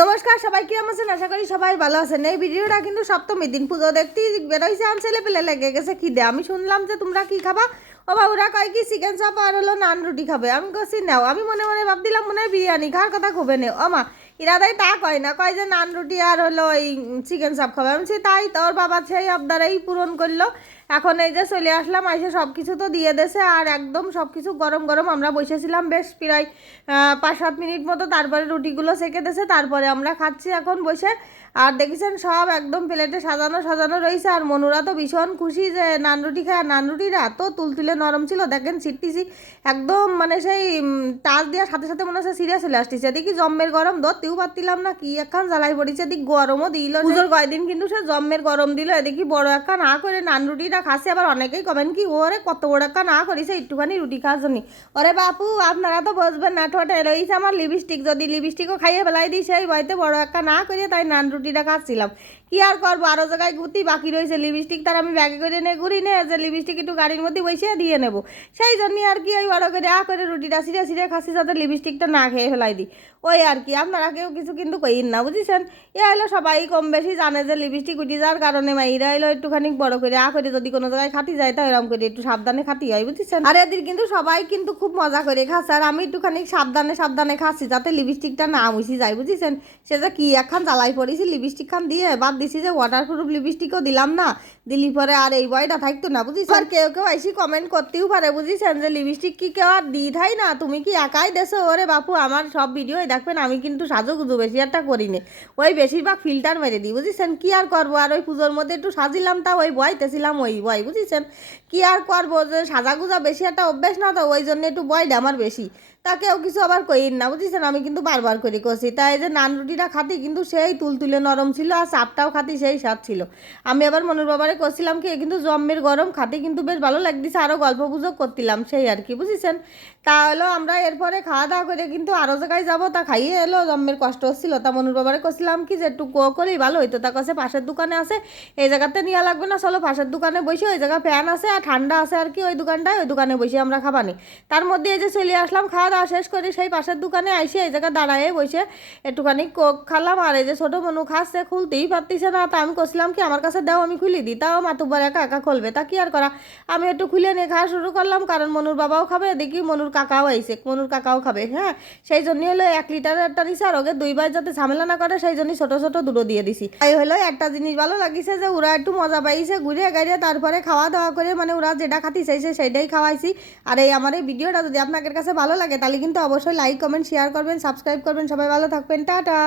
নমস্কার সবাই, কিরম আছেন? আশা করি সবাই ভালো আছেন। এই ভিডিওটা কিন্তু সপ্তমীর দিন পুজো দেখতেই বেরোইছে, আম ছেলে পেলে লেগে গেছে খিদে। আমি শুনলাম যে তোমরা কি খাবা, ও বা ওরা কয় কি চিকেন চাপ আর হলো নান রুটি খাবে। আমি কছি নাও। আমি মনে মনে ভাবছিলাম মনে হয় বিরিয়ানি খাওয়ার কথা খুবে নেও। মা ইরাদাই তা কয় না, কয় যে নান রুটি আর হলো এই চিকেন চাপ খাবে। আমি তাই তোর বাবা সেই আবদারাই পূরণ করলো। এখন এই যে চলে আসলাম, এসে সব কিছু তো দিয়ে দেছে আর একদম সব কিছু গরম গরম আমরা বসেছিলাম বেশ প্রায় 5-7 মিনিট মতো। তারপরে রুটিগুলো সেকে দেছে, তারপরে আমরা খাচ্ছি এখন বসে। আর দেখেছেন সব একদম প্লেটে সাজানো সাজানো রয়েছে। আর মনুরা তো ভীষণ খুশি যে নান রুটি খায়। নান রুটিটা এত তুলতুলে নরম ছিল, দেখেন ছিটপিছি একদম, মানে সেই টাচ দেওয়ার সাথে সাথে মনে হচ্ছে সিরিয়াস চলে আসতেছে। দেখি জম্মের গরম ধরতেও পারতিলাম না, কি একখান জ্বালাই পড়েছে। এদিক গরমও দিল, পুজোর কয়দিন কিন্তু সে জম্মের গরম দিল। এদিকে বড় একটা না করে নান রুটিটা খাচ্ছে। আবার অনেকেই কমেন কি ওরে কত বড় একটা না করেছে একটুখানি রুটি খাওয়ার জন্য। ওরে বাপু আপনারা তো বুঝবেন না, ঠোঁটে রয়েছে আমার লিপস্টিক, যদি লিপস্টিকও খাইয়ে ফেলাই দিই সেই বইতে বড় একটা না করিয়ে তাই নান রুটিটা খাচ্ছিলাম। কি আর করবো, আরও জায়গায় ঘুরতেই বাকি রয়েছে লিপস্টিক, তার আমি ব্যাগে করে নিয়ে ঘুরি নে যে লিপস্টিক একটু গাড়ির মধ্যে বসিয়ে দিয়ে নেবো। সেই জন্যই আর কি ওই বড় করে রুটিটা ছিঁড়ে ছিঁড়ে খাচ্ছি যাতে লিপস্টিকটা না খেয়ে ফেলাই দিই। ওই আর কি, আপনারা কেউ কিছু কিন্তু কইন না, বুঝেছেন। এ হলো সবাই কম বেশি জানে যে লিপস্টিক উঠি যাওয়ার কারণে মাইরা হলো একটুখানি বড় করে করে যদি কোনো জায়গায় খাতি যায় তো এরকম করে একটু সাবধানে খাতি হয়, বুঝেছেন। আর এদের কিন্তু সবাই কিন্তু খুব মজা করে খাচ্ছে, আর আমি একটুখানি সাবধানে সাবধানে খাচ্ছি যাতে লিপস্টিকটা না মুছি যায়, বুঝেছেন। সে যে কি একখান জ্বালাই পড়েছি লিপস্টিক খান দিয়ে, বাদ দিছি যে ওয়াটারপ্রুফ লিপস্টিকও দিলাম না, দিলি পরে আর এই বয়টা থাকতো না, বুঝিস। আর কেউ কেউ এসে কমেন্ট করতেও পারে, বুঝিছেন, যে লিপস্টিক কি কেউ আর দি থাই না, তুমি কি একাই দেছো। ওরে বাপু আমার সব ভিডিওই দেখবেন, আমি কিন্তু সাজুগুজু বেশি একটা করি না, ওই বেশিরভাগ ফিল্টার মেরে দিই, বুঝিছেন। কি আর করবো, আর ওই পুজোর মধ্যে একটু সাজিলাম তা ওই বয়তেছিলাম ওই বয়, বুঝিছেন। কি আর করবো, যে সাজাগুজা বেশি একটা অভ্যেস না তো ওই জন্য একটু বয়টা আমার বেশি। তা কেউ কিছু আবার কইন না, বুঝেছেন। আমি কিন্তু বারবার করে করছি, তাই যে নান রুটিটা খাতি কিন্তু সেই তুলতুলে নরম ছিল, আর চাপটাও খাতি সেই স্বাদ ছিল। আমি আবার মনুর বাবারে করছিলাম কি কিন্তু জম্মের গরম খাতে কিন্তু বেশ ভালো লাগতেছে, আরও গল্প গুজব করছিলাম সেই আর কি, বুঝেছেন। তা হলো আমরা এরপরে খাওয়া দাওয়া করে কিন্তু আরও জায়গায় যাবো, তা খাইয়ে এলো জম্মের কষ্ট হচ্ছিল। তা মনুর বাবারে করছিলাম কি যে একটু করেই ভালো হইতো। তা কাছে পাশের দোকানে আছে, এই জায়গাতে নেওয়া লাগবে না, চলো পাশের দোকানে বসে, ওই জায়গা ফ্যান আছে আর ঠান্ডা আছে আর কি ওই দোকানটায়, ওই দোকানে বসে আমরা খাবানি। তার মধ্যে এই যে চলে আসলাম খাওয়া দাওয়া শেষ করে, সেই পাশের দোকানে আইসে এই জায়গা দাঁড়ায় বসে একটুখানি কোক খালাম। আর এই যে ছোটো মনু খাচ্ছে, খুলতেই পারতিছে না। তা আমি করছিলাম কি আমার কাছে দাও আমি খুলে দিই, তাও মাতুব্বার একা একা খুলবে, তা কি আর করা। আমি একটু খুলে নিয়ে খাওয়া শুরু করলাম, কারণ মনুর বাবাও খাবে, দেখি মনুর কাকাও আইসে, মনুর কাকাও খাবে। হ্যাঁ, সেই জন্যই হলো 1 লিটারের একটা দিছে, আর ওকে 2বার যাতে ঝামেলা না করে সেই জন্যই ছোটো ছোটো দুটো দিয়ে দিছি। তাই হলো একটা জিনিস ভালো লাগিছে যে ওরা একটু মজা পাইছে ঘুরে গাড়িয়ে, তারপরে খাওয়া দাওয়া করে মানে ওরা যেটা খাতি চাইছে সেইটাই খাওয়াইছি। আর এই আমার এই ভিডিওটা যদি আপনাদের কাছে ভালো লাগে তাহলে কিন্তু অবশ্যই লাইক কমেন্ট শেয়ার করবেন, সাবস্ক্রাইব করবেন। সবাই ভালো থাকবেন, টাটা।